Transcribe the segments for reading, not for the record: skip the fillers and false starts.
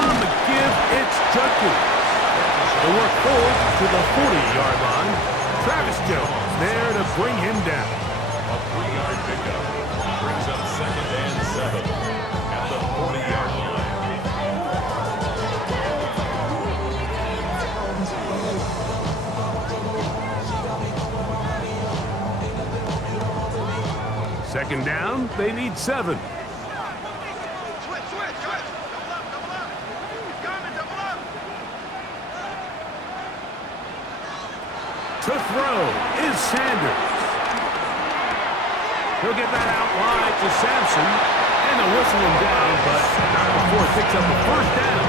On the give, it's Judkins. The work forward to the 40-yard line. Travis Jones there to bring him down. A 3-yard pickup brings up 2nd and 7 at the 40-yard line. Second down, they need 7. To throw is Sanders. He'll get that out wide to Sampson, and they'll whistle him down, but not before it picks up a first down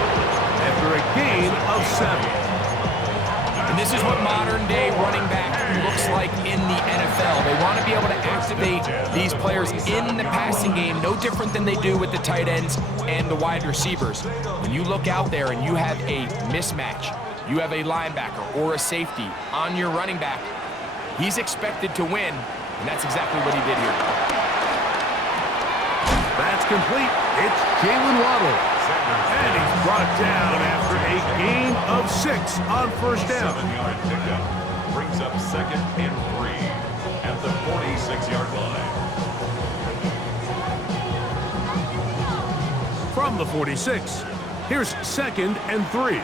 after a gain of 7. And this is what modern-day running back looks like in the NFL. They want to be able to activate these players in the passing game, no different than they do with the tight ends and the wide receivers. When you look out there and you have a mismatch, you have a linebacker or a safety on your running back, he's expected to win, and that's exactly what he did here. That's complete. It's Jalen Waddle. And he's brought down after a gain of 6 on first down. 7-yard pickup brings up 2nd and 3 at the 46-yard line. From the 46, here's 2nd and 3.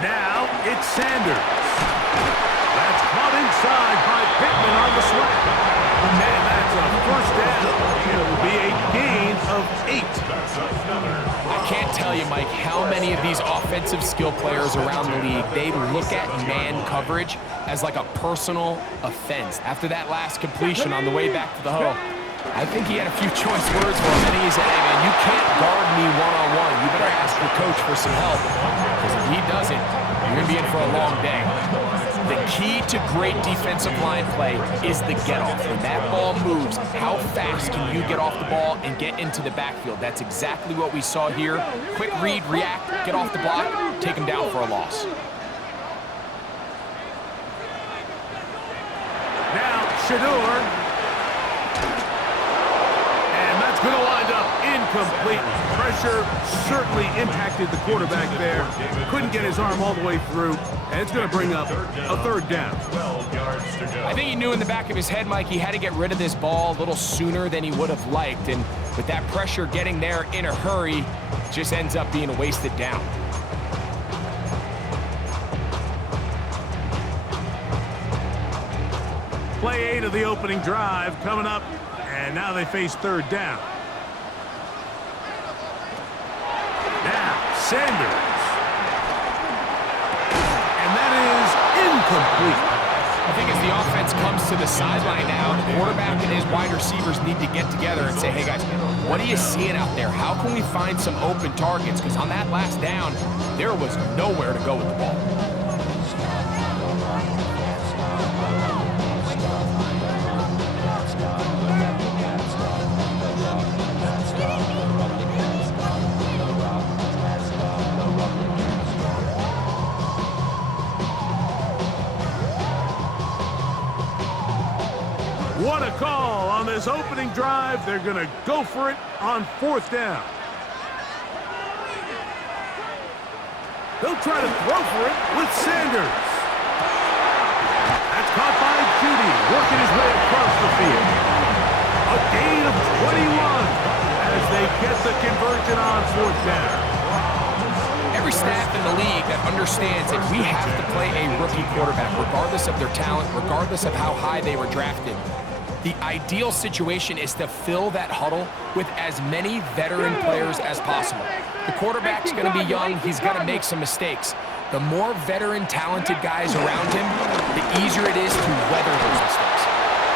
Now it's Sanders. That's caught inside by Pittman on the slap. And that's a first down. It will be a gain of 8. I can't tell you, Mike, how many of these offensive skill players around the league, they look at man coverage as like a personal offense. After that last completion on the way back to the huddle, I think he had a few choice words for him, and he said, hey, man, you can't guard me one-on-one. You better ask your coach for some help, because if he doesn't, you're going to be in for a long day. The key to great defensive line play is the get-off. When that ball moves, how fast can you get off the ball and get into the backfield? That's exactly what we saw here. Quick read, react, get off the block, take him down for a loss. Now, Shador. And that's going to wind up incomplete. Pressure certainly impacted the quarterback there. Couldn't get his arm all the way through. And it's going to bring up a third down. 12 yards to go. I think he knew in the back of his head, Mike, he had to get rid of this ball a little sooner than he would have liked. And with that pressure getting there in a hurry, it just ends up being a wasted down. Play 8 of the opening drive coming up. And now they face third down. Now, Sanders. And that is incomplete. I think as the offense comes to the sideline now, the quarterback and his wide receivers need to get together and say, hey, guys, what are you seeing out there? How can we find some open targets? Because on that last down, there was nowhere to go with the ball. What a call on this opening drive. They're going to go for it on fourth down. They'll try to throw for it with Sanders. That's caught by Judy, working his way across the field. A gain of 21 as they get the conversion on fourth down. Every staff in the league that understands that we have to play a rookie quarterback, regardless of their talent, regardless of how high they were drafted. The ideal situation is to fill that huddle with as many veteran players as possible. The quarterback's going to be young. He's going to make some mistakes. The more veteran, talented guys around him, the easier it is to weather those mistakes.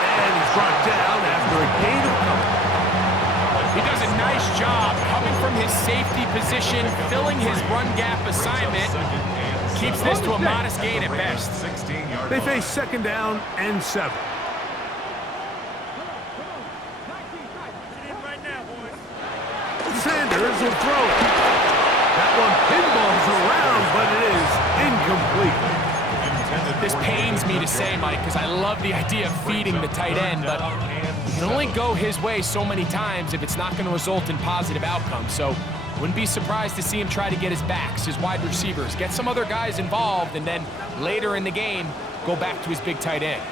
And he's brought down after a gain of couple. He does a nice job coming from his safety position, filling his run gap assignment. Keeps this to a modest gain at best. They face second down and 7. Sanders will throw it. That one pinballs around, but it is incomplete. This pains me to say, Mike, because I love the idea of feeding the tight end, but you can only go his way so many times if it's not going to result in positive outcomes. So wouldn't be surprised to see him try to get his backs, his wide receivers, get some other guys involved, and then later in the game, go back to his big tight end.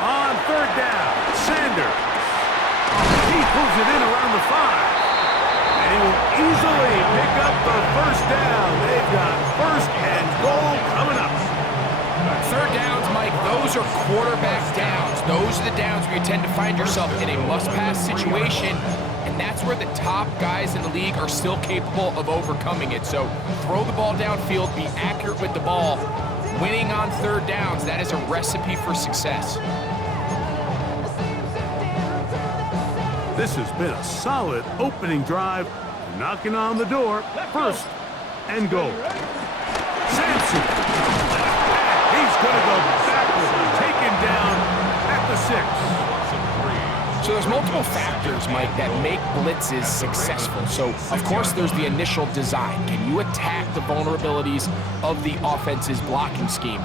On third down, Sanders. He pulls it in around the 5. And he will easily pick up the first down. They've got first and goal coming up. Third downs, Mike, those are quarterback downs. Those are the downs where you tend to find yourself in a must-pass situation, and that's where the top guys in the league are still capable of overcoming it. So throw the ball downfield, be accurate with the ball. Winning on third downs, that is a recipe for success. This has been a solid opening drive, knocking on the door, first and goal. Sampson, and he's going to go backwards, taken down at the 6. So there's multiple factors, Mike, that make blitzes successful. So, of course, there's the initial design. Can you attack the vulnerabilities of the offense's blocking scheme?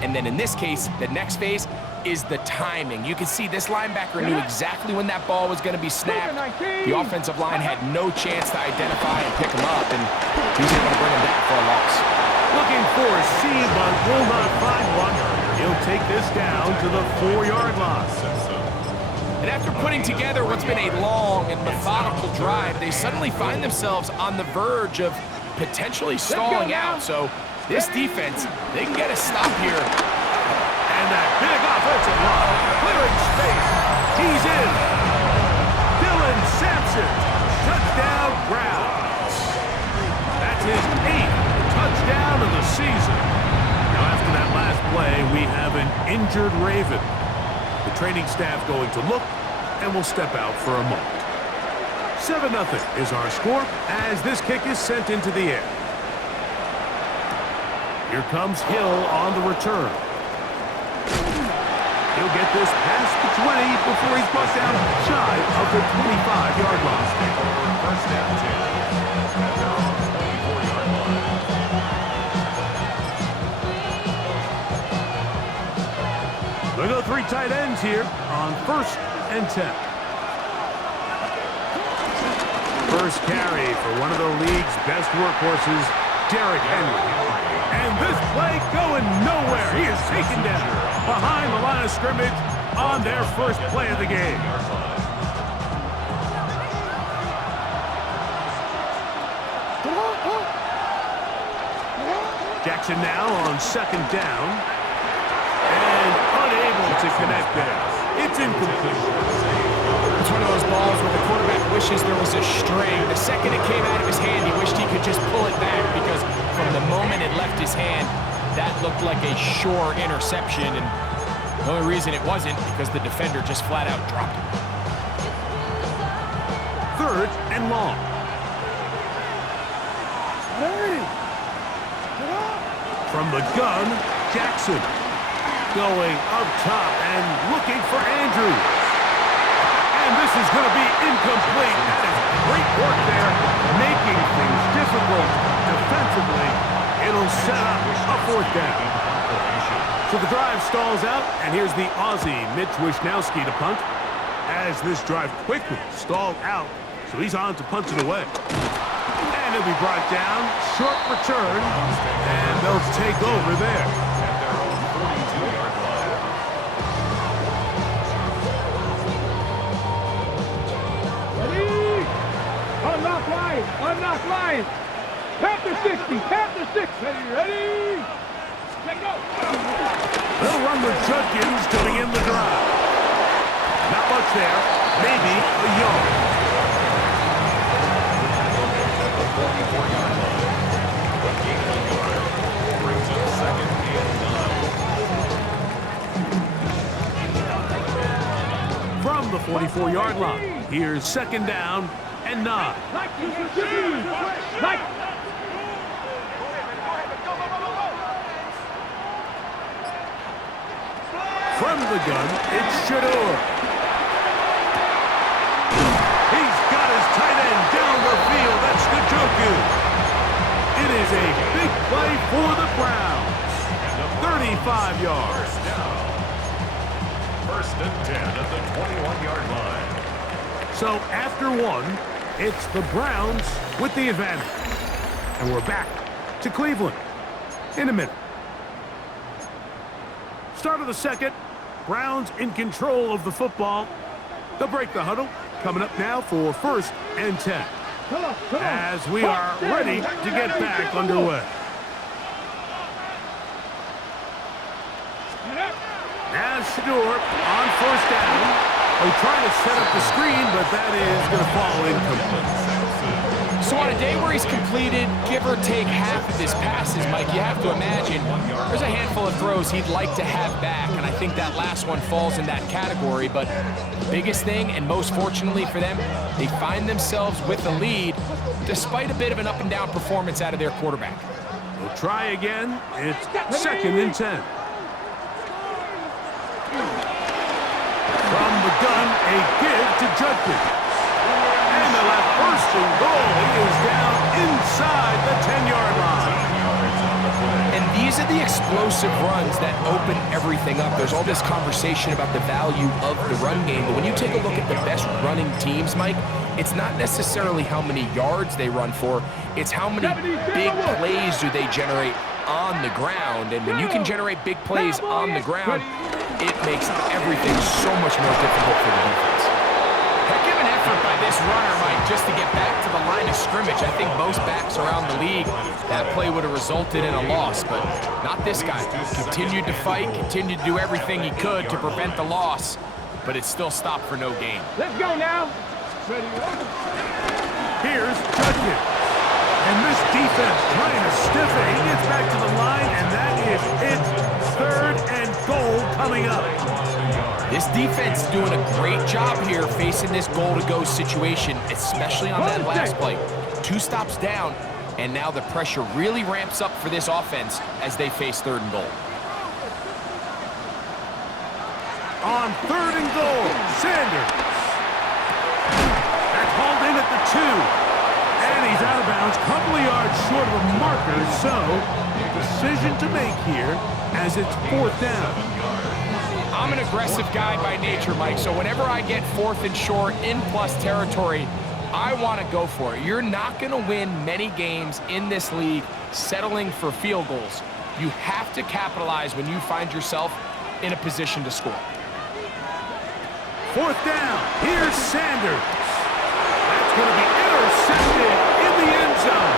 And then in this case, the next phase is the timing. You can see this linebacker knew exactly when that ball was going to be snapped. The offensive line had no chance to identify and pick him up, and he's able to bring him down for a loss. Looking for a seam, but will not find one. He'll take this down to the 4-yard line. And after putting together what's been a long and methodical drive, they suddenly find themselves on the verge of potentially stalling out. So this defense, they can get a stop here. And that big offensive line, clearing space. He's in. Dylan Sampson, touchdown Browns. That's his 8th touchdown of the season. Now after that last play, we have an injured Raven. The training staff going to look and will step out for a moment. 7-0 is our score as this kick is sent into the air. Here comes Hill on the return. He'll get this past the 20 before he's brought down shy of the 25-yard line. First down 10 at their own 24-yard line. They'll go 3 tight ends here on first and 10. First carry for one of the league's best workhorses, Derrick Henry. And this play going nowhere. He is taken down behind the line of scrimmage on their first play of the game. Jackson now on second down. And unable to connect there. It's incomplete. It's one of those balls where the quarterback wishes there was a string. The second it came out of his hand, he wished he could just pull it back because from the moment it left his hand, that looked like a sure interception. And the only reason it wasn't because the defender just flat out dropped it. Third and long. From the gun, Jackson going up top and looking for Andrews. And this is going to be incomplete. That is great work there, making things difficult defensively. It'll set up a fourth down. So the drive stalls out, and here's the Aussie, Mitch Wishnowsky, to punt. As this drive quickly stalled out, so he's on to punch it away. And he'll be brought down, short return, and they'll take over there. At their own 42-yard line. Ready? Unlock line! Unlock line! Panther 60! Panther 6! Ready? Let go! They'll run with Judkins to begin the drive. Not much there. Maybe a yard. At the 44-yard line. A gain of a yard. Brings up second and 9. From the 44-yard line, here's second down and 9. From the gun, it's Shador. He's got his tight end down the field. That's good. It is a big play for the Browns. 35 yards. First down. First and 10 at the 21-yard line. So after one, it's the Browns with the advantage. And we're back to Cleveland in a minute. Start of the second. Browns in control of the football. They'll break the huddle. Coming up now for first and 10. As we are ready to get back underway. Now Shador on first down. Oh, trying to set up the screen, but that is going to fall incomplete. So on a day where he's completed, give or take half of his passes, Mike, you have to imagine there's a handful of throws he'd like to have back, and I think that last one falls in that category. But the biggest thing, and most fortunately for them, they find themselves with the lead despite a bit of an up-and-down performance out of their quarterback. We'll try again. It's second and 10. From the gun, a give to Judkins. And the left first and goal. He is down inside the 10-yard line. And these are the explosive runs that open everything up. There's all this conversation about the value of the run game, but when you take a look at the best running teams, Mike, it's not necessarily how many yards they run for, it's how many big plays do they generate on the ground. And when you can generate big plays on the ground, it makes everything so much more difficult for the defense. Heck of an effort by this runner, Mike, just to get back to the line of scrimmage. I think most backs around the league, that play would have resulted in a loss, but not this guy. Continued to fight, continued to do everything he could to prevent the loss, but it still stopped for no gain. Let's go now. Here's Judkins. And this defense trying to stiff it. He gets back to the line, and that is it. Third and goal coming up. This defense doing a great job here facing this goal-to-go situation, especially on that last play. 2 stops down, and now the pressure really ramps up for this offense as they face third and goal. On third and goal, Sanders. That's hauled in at the 2. And he's out of bounds, couple of yards short of a marker, so decision to make here as it's fourth down. I'm an aggressive guy by nature, Mike, so whenever I get fourth and short in plus territory, I want to go for it. You're not going to win many games in this league settling for field goals. You have to capitalize when you find yourself in a position to score. Fourth down, here's Sanders. That's going to be intercepted in the end zone.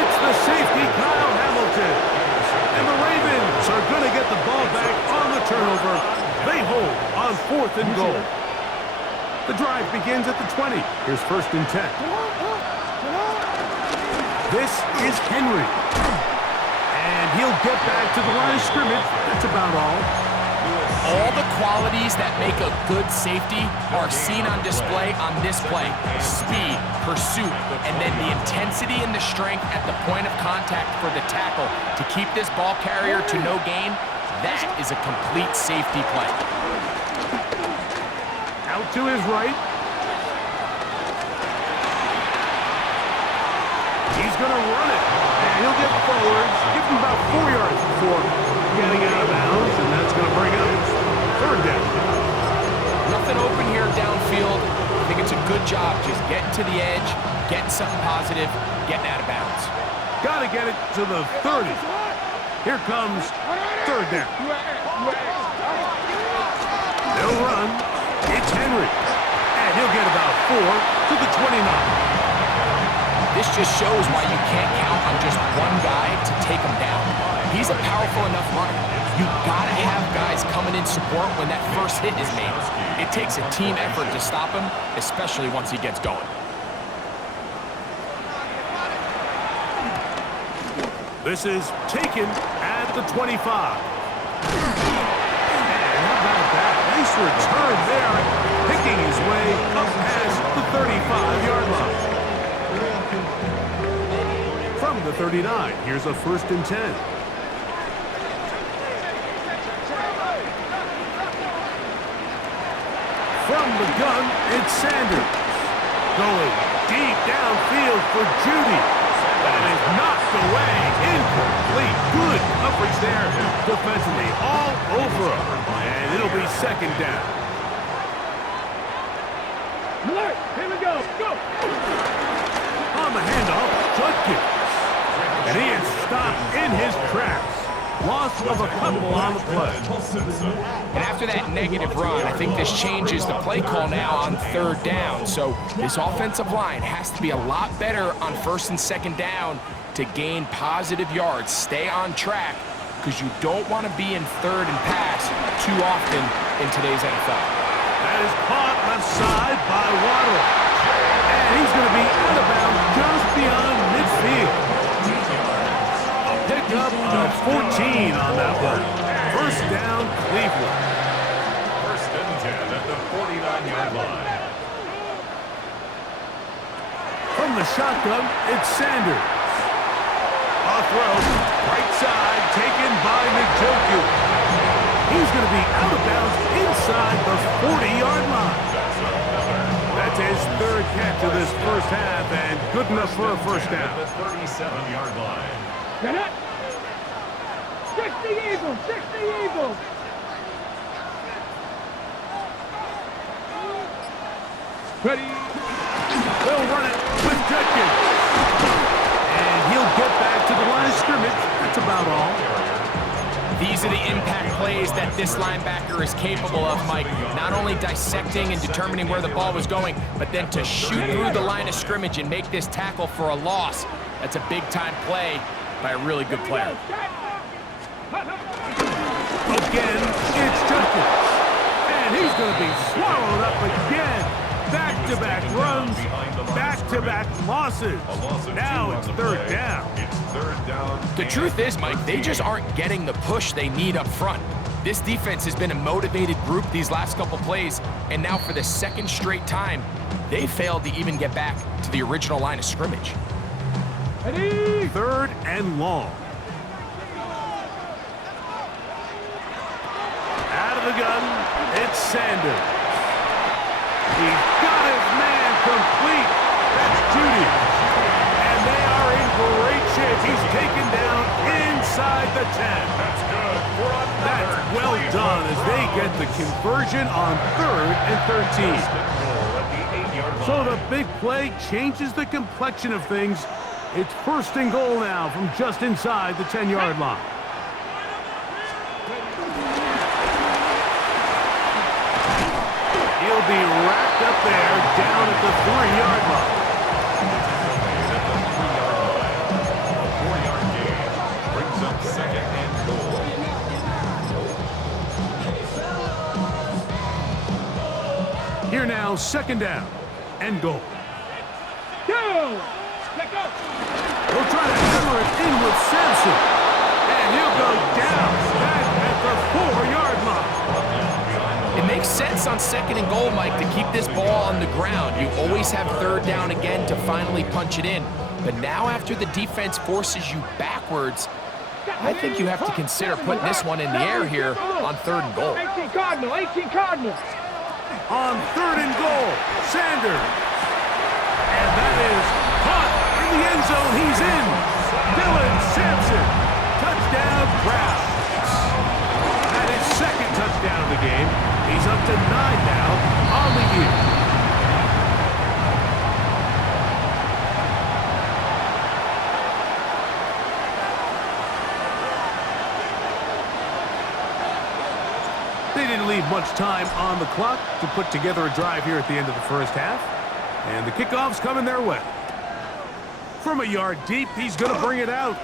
It's the safety, Kyle Hamilton. And the Ravens are going to get the ball back on the turnover. They hold on fourth and goal. The drive begins at the 20. Here's first and 10. This is Henry. And he'll get back to the line of scrimmage. That's about all. All the qualities that make a good safety are seen on display on this play. Speed, pursuit, and then the intensity and the strength at the point of contact for the tackle to keep this ball carrier to no gain. That is a complete safety play. Out to his right. He's going to run it. And he'll get forward. Give him about 4 yards before getting out of bounds, and that's going to bring up third down. Nothing open here downfield. I think it's a good job just getting to the edge, getting something positive, getting out of bounds. Got to get it to the 30. Here comes third down. They'll run. It's Henry. And he'll get about 4 to the 29. This just shows why you can't count on just one guy to take him down. He's a powerful enough runner. You gotta have guys coming in support when that first hit is made. It takes a team effort to stop him, especially once he gets going. This is taken at the 25. And how about that? Nice return there, picking his way up past the 35-yard line. From the 39, here's a first and 10. From the gun, it's Sanders. Going deep downfield for Judy. That is knocked away. Incomplete. Good coverage there defensively. All over him. And it'll be second down. Alert, here we go. Go. On the handoff, Judkins. And he is stopped in his tracks. Loss of a couple on the play. And after that negative run, I think this changes the play call now on third down. So this offensive line has to be a lot better on first and second down to gain positive yards. Stay on track because you don't want to be in third and pass too often in today's NFL. That is caught left side by Waddle. And he's going to be out of bounds just beyond midfield. A pickup of 14 on that one. First down, Cleveland. First and 10 at the 49-yard line. From the shotgun, it's Sanders. A throw, right side, taken by Njoku. He's going to be out of bounds inside the 40-yard line. That's his third catch of this first half, and good enough for a first down. At the 37-yard line. Get it. 60 Eagles, 60 Eagles. Ready. They'll run it with Judkins. And he'll get back to the line of scrimmage. That's about all. These are the impact plays that this linebacker is capable of, Mike. Not only dissecting and determining where the ball was going, but then to shoot through the line of scrimmage and make this tackle for a loss. That's a big-time play by a really good player. Again, it's Judkins. And he's going to be swallowed up again. Back-to-back runs, back-to-back losses. Now it's third down. It's third down. The truth is, Mike, they just aren't getting the push they need up front. This defense has been a motivated group these last couple plays, and now for the second straight time, they failed to even get back to the original line of scrimmage. Ready. Third and long. Out of the gun, it's Sanders. He's got his man complete. That's Judy. And they are in great shape. He's taken down inside the 10. That's good. That's well done as they get the conversion on third and 13. So the big play changes the complexion of things. It's first and goal now from just inside the 10-yard line. He'll be wrapped up there down at the 3-yard line. A 4-yard gain brings up second and goal. Here now, second down and goal. Go. Let go. He'll try to hammer it in with Sampson. And he'll go down back at the 4-yard line. It makes sense on second and goal, Mike, to keep this ball on the ground. You always have third down again to finally punch it in. But now after the defense forces you backwards, I think you have to consider putting this one in the air here on third and goal. 18 Cardinal, 18 Cardinal. On third and goal, Sanders. And that is caught in the end zone. He's in. Dylan Sampson. Touchdown, Browns. That is second touchdown of the game. He's up to 9 now on the year. They didn't leave much time on the clock to put together a drive here at the end of the first half. And the kickoff's coming their way. From a yard deep, he's going to bring it out.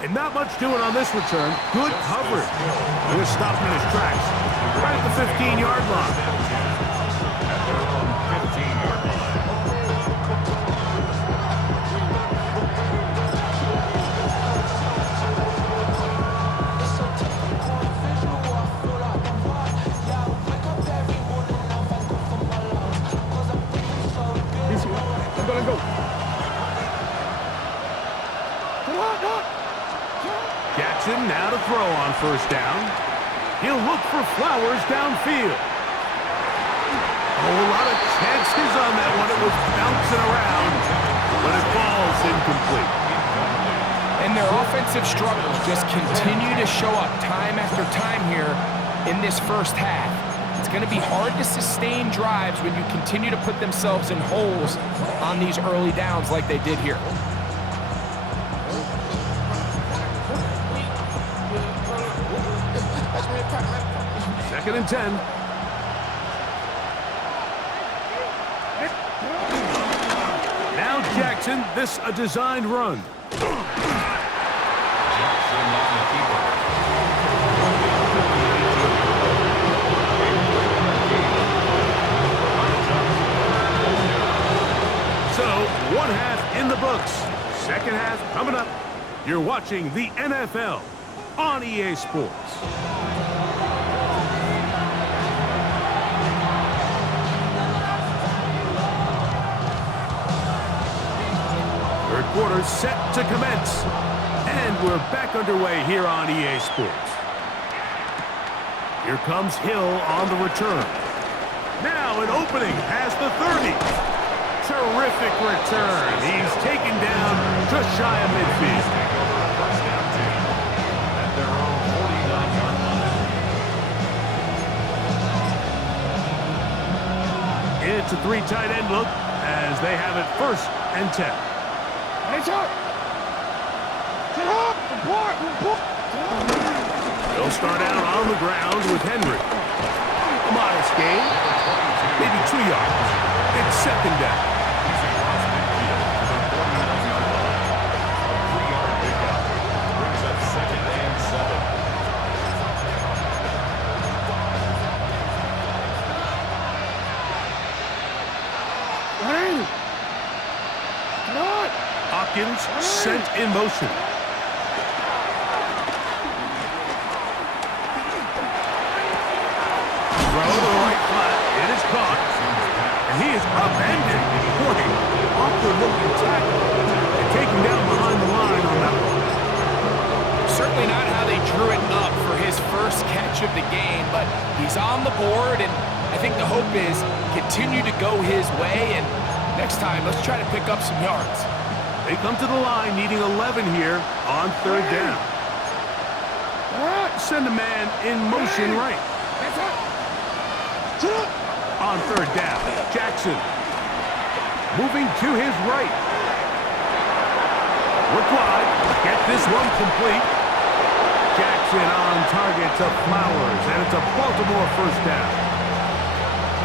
And not much doing on this return. Good coverage. Going to stop him in his tracks. Right at the 15-yard line. At their own 15-yard line. I'm gonna go. Jackson now to throw on first down. He'll look for Flowers downfield. A whole lot of chances on that one. It was bouncing around. but it falls incomplete. And their offensive struggles just continue to show up time after time here in this first half. It's going to be hard to sustain drives when you continue to put themselves in holes on these early downs like they did here. Second and 10. Now Jackson, this a designed run. So, one half in the books. Second half coming up. You're watching the NFL on EA Sports. Third quarter set to commence. And we're back underway here on EA Sports. Here comes Hill on the return. Now an opening past the 30. Terrific return. He's taken down just shy of midfield. First down team at their own 49-yard line. It's a three tight end look as they have it first and 10. Hands up. Sit up. Report. They'll start out on the ground with Henry. A modest gain, maybe 2 yards. It's second down. He's across midfield to the 49-yard line. A 3-yard pickup brings up second and 7. Hopkins sent in motion. Throw to the right flat. It is caught. And he is upended. Boy, awkward looking tackle. And taken down behind the line on that one. Certainly not how they drew it up for his first catch of the game, but he's on the board, and I think the hope is continue to go his way, and next time, let's try to pick up some yards. They come to the line needing 11 here on third down. Send a man in motion right. On third down, Jackson. Moving to his right. Look wide. Get this one complete. Jackson on target to Flowers, and it's a Baltimore first down.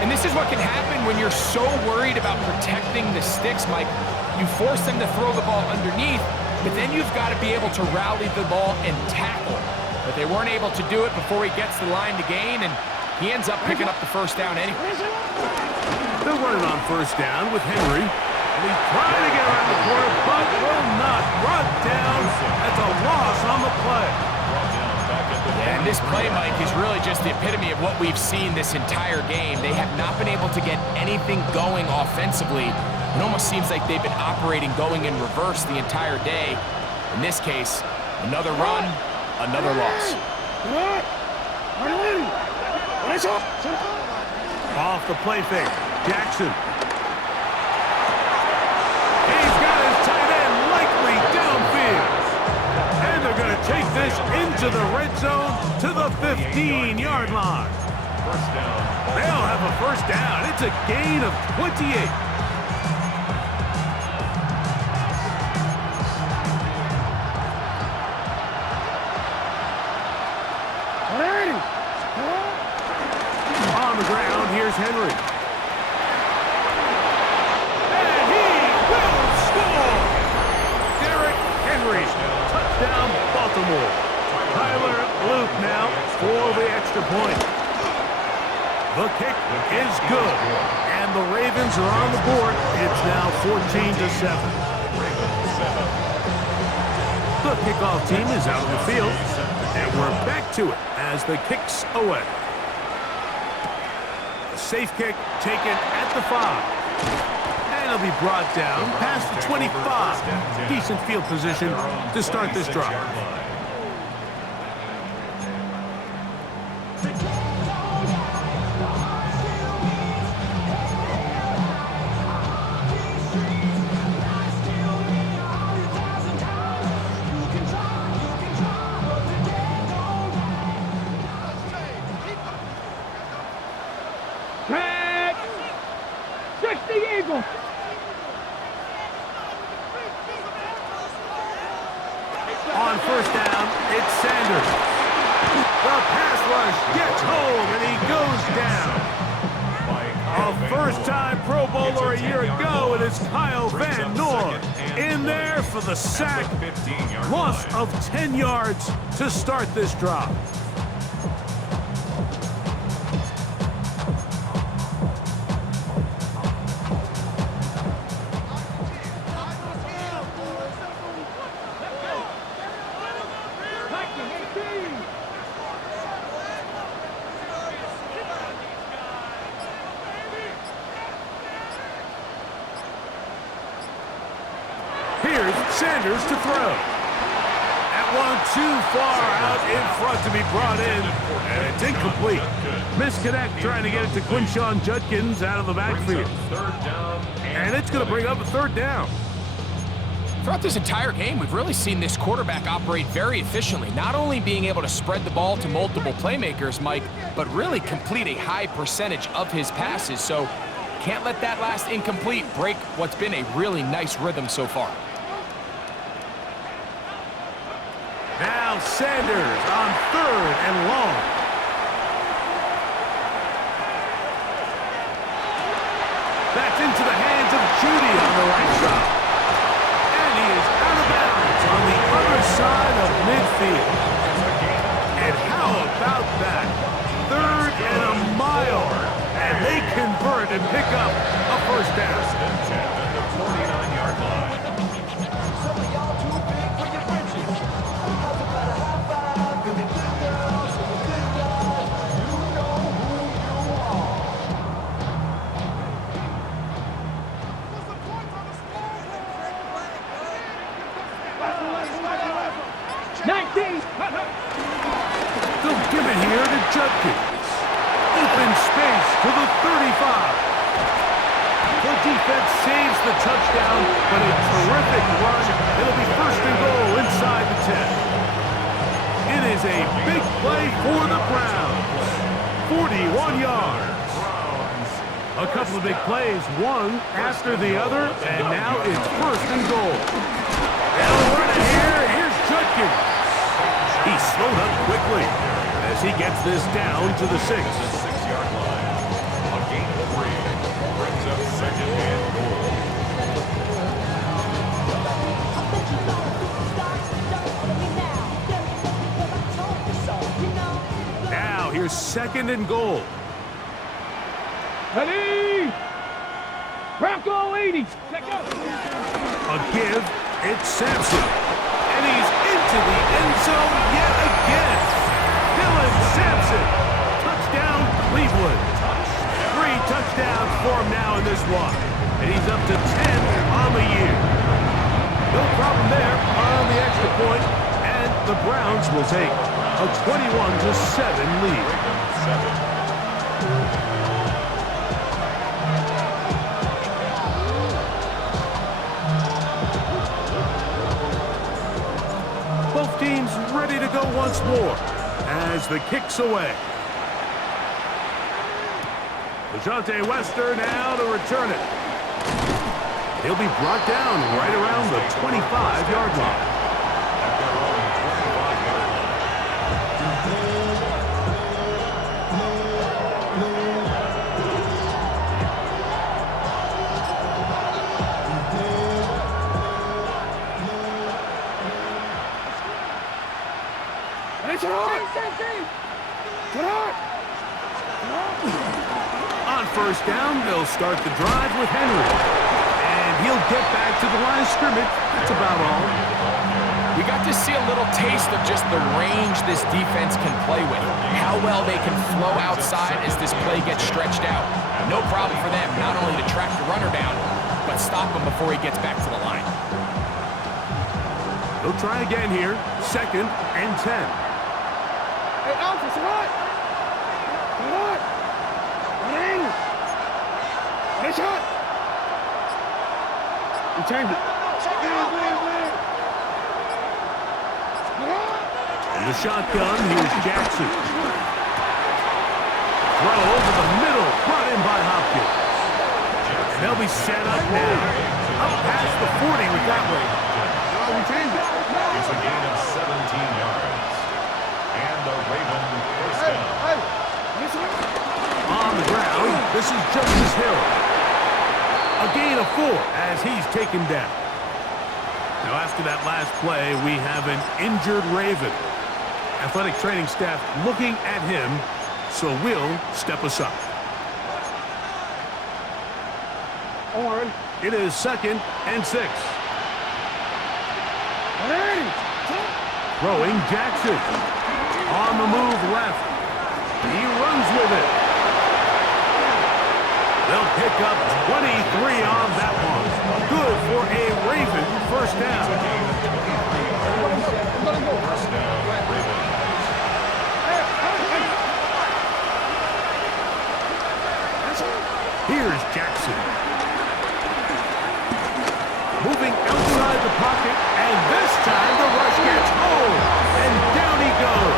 And this is what can happen when you're so worried about protecting the sticks, Mike. You force them to throw the ball underneath, but then you've got to be able to rally the ball and tackle. But they weren't able to do it before he gets the line to gain, and he ends up picking up the first down anyway. They're running on first down with Henry. And he's trying to get around the corner, but will not. Brought down. That's a loss on the play. And this play, Mike, is really just the epitome of what we've seen this entire game. They have not been able to get anything going offensively. It almost seems like they've been operating going in reverse the entire day. In this case, another run, another loss. Off the play fake, Jackson. He's got his tight end likely downfield. And they're going to take this into the red zone to the 15-yard line. First down. They'll have a first down. It's a gain of 28. On the ground, here's Henry. And he will score! Derrick Henry, touchdown Baltimore. Tyler Luke now for the extra point. The kick is good, and the Ravens are on the board. It's now 14-7. The kickoff team is out on the field, and we're back to it as the kick's away. A safe kick taken at the 5. And it'll be brought down past the 25. Decent field position to start this drive. On first down, it's Sanders. The pass rush gets home, and he goes down. A first-time Pro Bowler a year ago, and it's Kyle Van Noy in there for the sack. Loss of 10 yards to start this drive. Here's Sanders to throw. That one too far out in front to be brought in, and it's incomplete. Misconnect trying to get it to Quinshawn Judkins out of the backfield. And it's going to bring up a third down. Throughout this entire game, we've really seen this quarterback operate very efficiently, not only being able to spread the ball to multiple playmakers, Mike, but really complete a high percentage of his passes. So can't let that last incomplete break what's been a really nice rhythm so far. Now Sanders on third and long. That's into the hands of Judy on the right side. And he is out of bounds on the other side of midfield. And how about that? Third and a mile. And they convert and pick up a first down. At the 49-yard line. They'll give it here to Judkins. Open space to the 35. The defense saves the touchdown, but a terrific run. It'll be first and goal inside the 10. It is a big play for the Browns. 41 yards. A couple of big plays, one after the other, and now it's first and goal. They'll run it here. Here's Judkins. He slowed up quickly as he gets this down to the 6. 6-yard line. A gain of 3 brings up second and goal. Now here's second and goal. Ready? Bronco 80. Check out. A give. It's Sampson. And he's into the end zone yet again. Dylan Sampson. Touchdown, Cleveland. 3 touchdowns for him now in this one. And he's up to 10 on the year. No problem there on the extra point. And the Browns will take a 21-7 lead. Both teams ready to go once more as the kick's away. DeJounte Wester now to return it. He'll be brought down right around the 25-yard line. On first down, they'll start the drive with Henry. And he'll get back to the line of scrimmage. That's about all. We got to see a little taste of just the range this defense can play with. How well they can flow outside as this play gets stretched out. No problem for them, not only to track the runner down, but stop him before he gets back to the line. They'll try again here. Second and 10. Hey, Alpha, it's right. What? Running. Hey, shot. You change it. In the shotgun, here's Jackson. Throw over the middle, brought in by Hopkins. And they'll be set up now. Up past the 40 with that way. Oh, we changed it. It's a gain of 4 as he's taken down. Now, after that last play, we have an injured Raven. Athletic training staff looking at him, so we'll step aside. It is 2nd and 6. Throwing Jackson. On the move left. He runs with it. They'll pick up 23 on that one. Good for a Raven first down. First down, Ravens. Here's Jackson. Moving outside the pocket, and this time the rush gets home, and down he goes.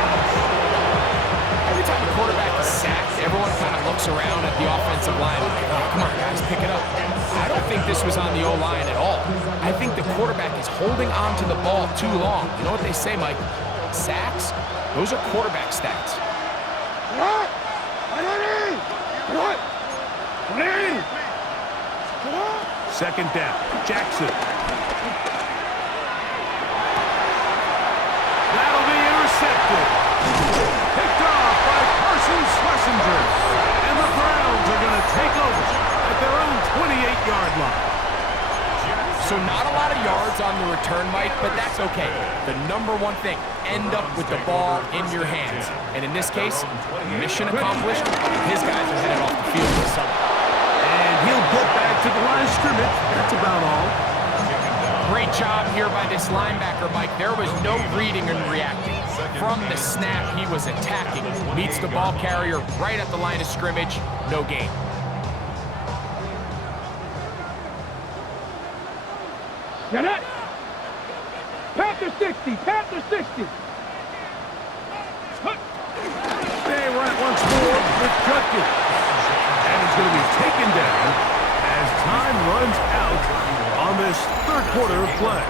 Every time the quarterback is sacked, everyone kind of looks around at the offensive line like, oh, come on, guys, pick it up. I don't think this was on the O-line at all. I think the quarterback is holding on to the ball too long. You know what they say, Mike? Sacks, those are quarterback stats. Second down, Jackson. That'll be intercepted. Picked off by Carson Schlesinger. And the Browns are going to take over at their own 28-yard line. So not a lot of yards on the return, Mike, but that's okay. The number one thing, end up with the ball in your hands. And in this case, mission accomplished. His guys are headed off the field this summer. And he'll get back to the line of scrimmage. That's about all. Great job here by this linebacker, Mike. There was no reading and reacting. From the snap, he was attacking. Meets the ball carrier right at the line of scrimmage. No gain. Get it! Panther 60! Panther 60! They run it once more with Judkins. And he's going to be taken down as time runs out on this third quarter of play.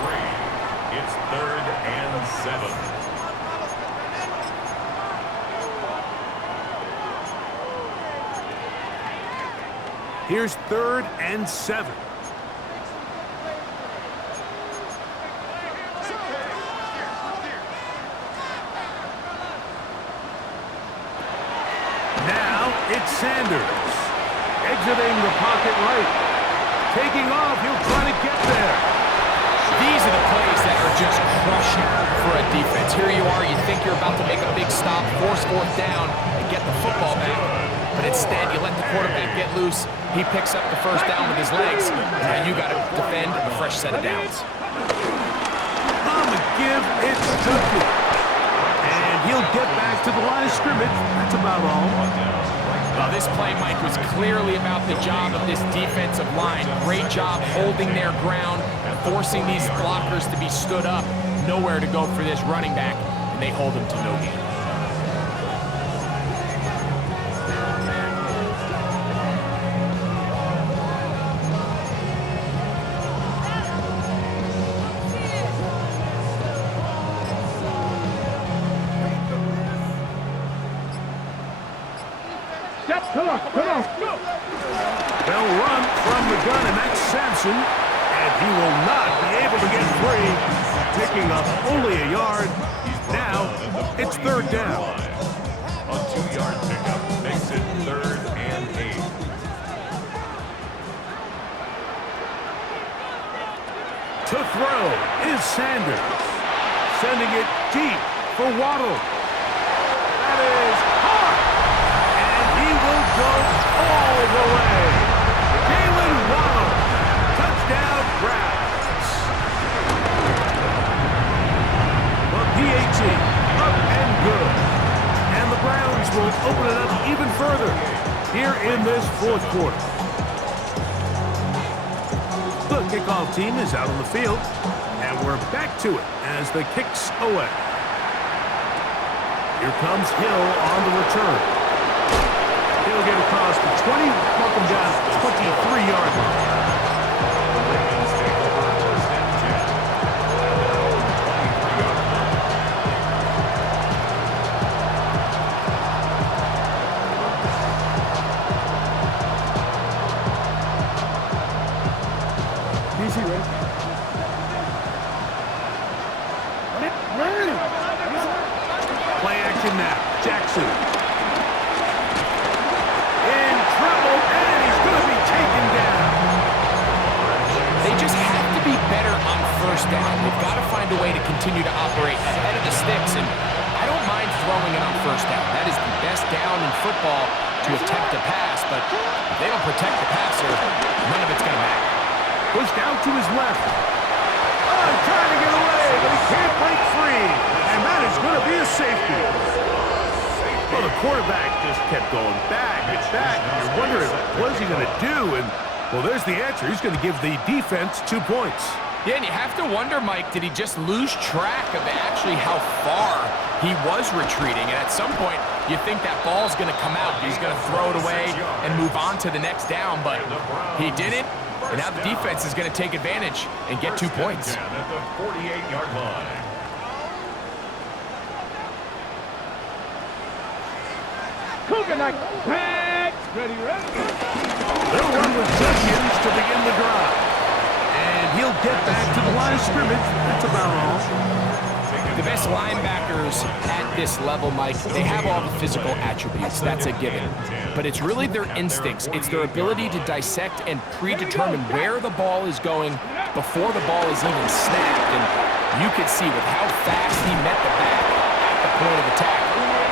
It's 3rd and 7. Here's 3rd and 7. Now it's Sanders. Exiting the pocket right. Taking off, he'll try to get there. These are the plays that are just crushing for a defense. Here you are, you think you're about to make a big stop, force 4th down, and get the football back. But instead, you let the quarterback get loose. He picks up the first down with his legs. Now you got to defend a fresh set of downs. On the give, it's Judkins. And he'll get back to the line of scrimmage. That's about all. Well, this play, Mike, was clearly about the job of this defensive line. Great job holding their ground, forcing these blockers to be stood up. Nowhere to go for this running back, and they hold him to no gain. Come on, come on, go! They'll run from the gun, and that's Sampson. And he will not be able to get free, picking up only a yard. Now, it's 3rd down. A 2-yard pickup makes it 3rd and 8. To throw is Sanders. Sending it deep for Waddle. That is caught. And he will go all the way. Jalen Waddle. Touchdown, Browns. The PAT up and good. And the Browns will open it up even further here in this 4th quarter. The kickoff team is out on the field, and we're back to it as the kicks away. Here comes Hill on the return. He'll get across the 20, welcome down to the 23-yard line. The Ravens take over 1st and 10 at their own 23-yard line. Play action now. Jackson. In trouble, and he's going to be taken down. They just have to be better on first down. They've got to find a way to continue to operate ahead of the sticks, and I don't mind throwing it on first down. That is the best down in football to attempt a pass, but if they don't protect the passer, none of it's going to matter. Pushed out to his left. Oh, trying to get away, but he can't break free. And that is going to be a safety. Well, the quarterback just kept going back and back. You're wondering, what is he going to do? And, well, there's the answer. He's going to give the defense 2 points. Yeah, and you have to wonder, Mike, did he just lose track of actually how far he was retreating? And at some point, you think that ball's going to come out. He's going to throw it away and move on to the next down, but he didn't. And now the defense is going to take advantage and get 2 points. At the 48-yard line. Coconut pack. Ready. They'll run with Judkins to begin the drive. And he'll get back to the line of scrimmage. That's about all. The best linebackers at this level, Mike, they have all the physical attributes. That's a given. But it's really their instincts. It's their ability to dissect and predetermine where the ball is going before the ball is even snapped. And you could see with how fast he met the back at the point of attack,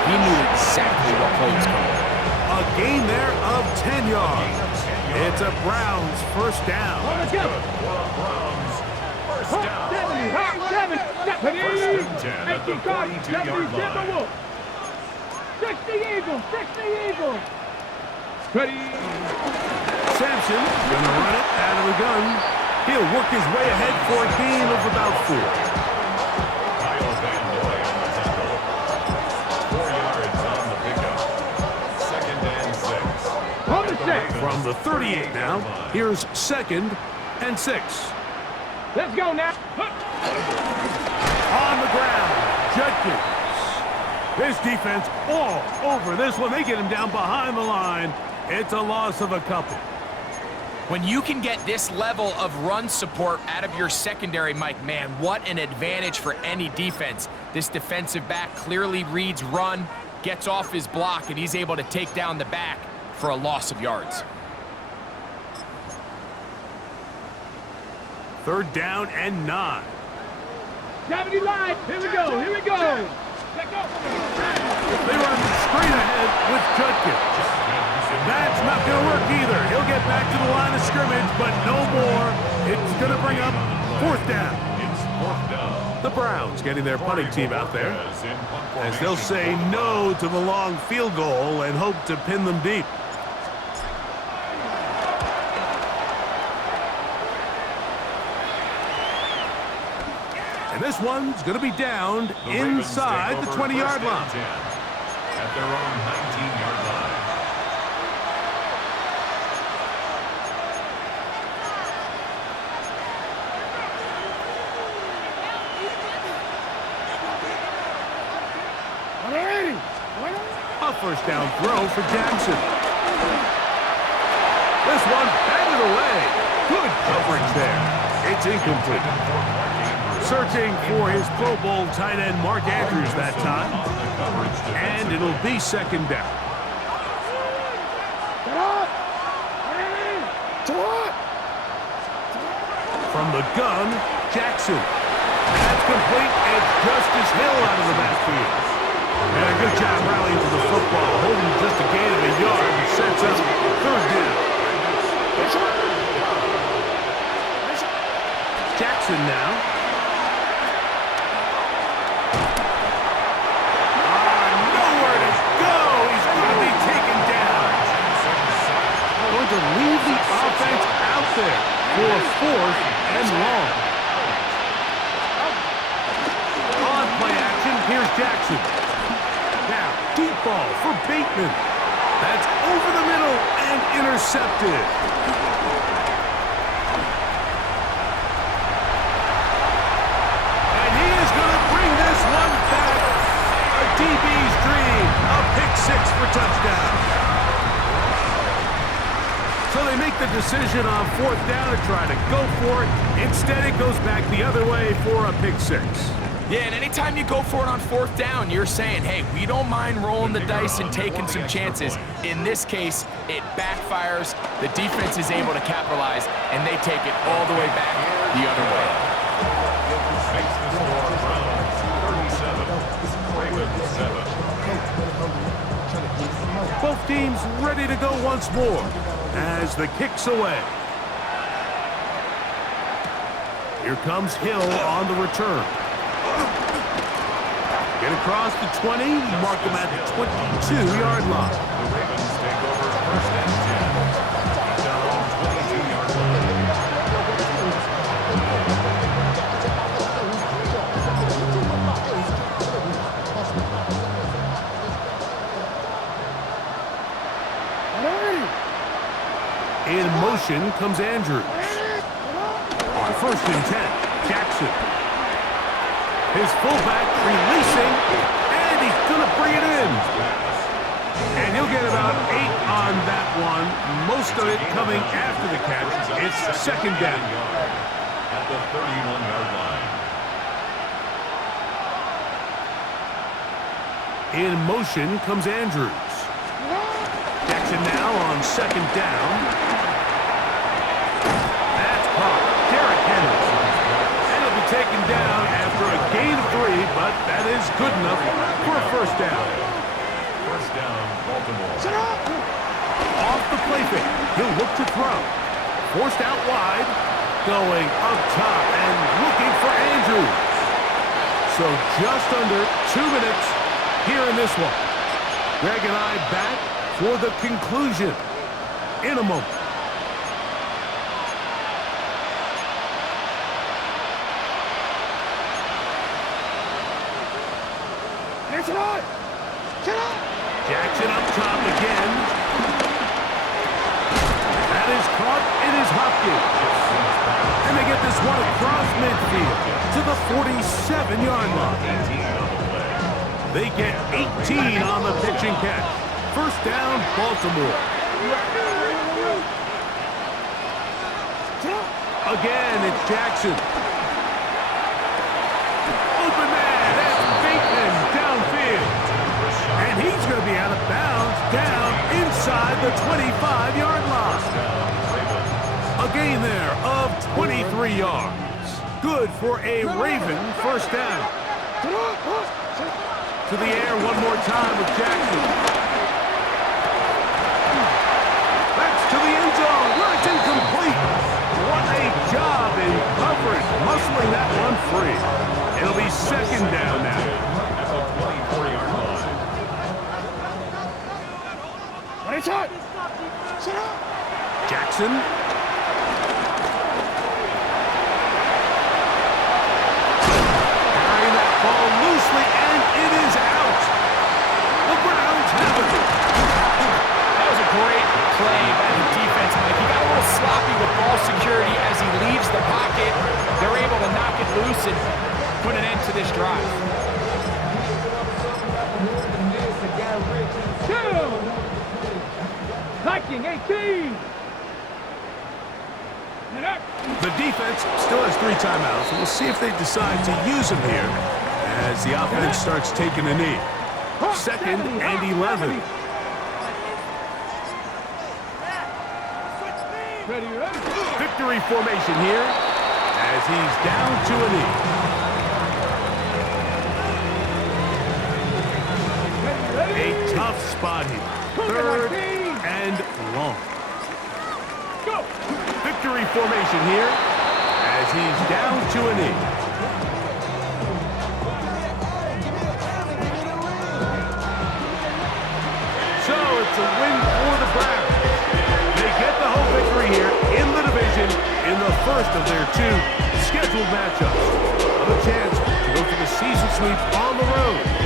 he knew exactly what play was coming. A gain there of 10 yards. It's a Browns first down. Let's go. First down. 70, hot 7, 10 at the 42-yard line. 60 Eagles, 60 Eagles. Ready. Sampson gonna run it out of the gun. He'll work his way ahead for a gain of about 4. Kyle Van Noy on the tackle. 4 yards on the pickup. 2nd and 6. On the set. From the 38 now, here's 2nd and 6. Let's go now. On the ground, Judkins. This defense all over this one. They get him down behind the line. It's a loss of a couple. When you can get this level of run support out of your secondary, Mike, man, what an advantage for any defense. This defensive back clearly reads run, gets off his block, and he's able to take down the back for a loss of yards. 3rd down and 9. 70 line. Here we go. Let go. They run straight ahead with Judkins. That's not going to work either. He'll get back to the line of scrimmage, but no more. It's going to bring up 4th down. It's 4th down. The Browns getting their punting team out there, as they'll say no to the long field goal and hope to pin them deep. And this one's going to be downed inside the 20-yard line. At their own 19-yard line. A first down throw for Jackson. This one batted away. Good coverage there. It's incomplete. Searching for his Pro Bowl tight end Mark Andrews that time. And it'll be 2nd down. From the gun, Jackson. That's complete. It's Justice Hill out of the backfield. And a good job rallying to the football, holding just a gain of a yard and sets up 3rd down. Jackson now. Nowhere to go. He's going to be taken down. Going to leave the offense out there for 4th and long. On play action, here's Jackson. Now, deep ball for Bateman. That's over the middle and intercepted. And he is going to bring this one back. A DB's dream. A pick 6 for touchdown. So they make the decision on 4th down to try to go for it. Instead, it goes back the other way for a pick 6. Yeah, and anytime you go for it on 4th down, you're saying, hey, we don't mind rolling the dice and taking some chances. In this case, it backfires. The defense is able to capitalize, and they take it all the way back the other way. Makes the score Browns 37, Ravens 7. Both teams ready to go once more as the kick's away. Here comes Hill on the return. Get across the 20, mark them at the 22-yard line. The Ravens take over 1st and 10 at their own 22-yard line. In motion comes Andrews. On 1st and 10, Jackson. His fullback releasing, and he's going to bring it in. And he'll get about 8 on that one, most of it coming after the catch. It's 2nd down. At the 31-yard line. In motion comes Andrews. Jackson now on 2nd down. That's caught. Derrick Henry. And he'll be taken down after a gain of 3, but that is good enough for a 1st down. 1st down, Baltimore. Off the play fake, he'll look to throw. Forced out wide, going up top and looking for Andrews. So just under 2 minutes here in this one. Greg and I back for the conclusion in a moment. Jackson up top again. That is caught. It is Hopkins. And they get this one across midfield to the 47-yard line. They get 18 on the pitch and catch. 1st down, Baltimore. Again, it's Jackson. Open man, that's Bateman downfield. And he's going to be out of bounds down inside the 25-yard line. A gain there of 23 yards. Good for a Raven 1st down. To the air one more time with Jackson. That's to the end zone where it's incomplete. What a job in coverage, muscling that one free. It'll be 2nd down now. At the 24-yard line. Jackson. Carrying that ball loosely, and it is out. The Browns have it. That was a great play by the defense, Mike. He got a little sloppy with ball security as he leaves the pocket. They're able to knock it loose and put an end to this drive. Viking 18. The defense still has 3 timeouts. We'll see if they decide to use them here as the offense starts taking a knee. 2nd and 11. Ready. Victory formation here as he's down to a knee. A tough spot here. 3rd and long. Go. Victory formation here as he's down to a knee. So it's a win for the Browns. They get the home victory here in the division in the 1st of their 2 scheduled matchups. A chance to go for the season sweep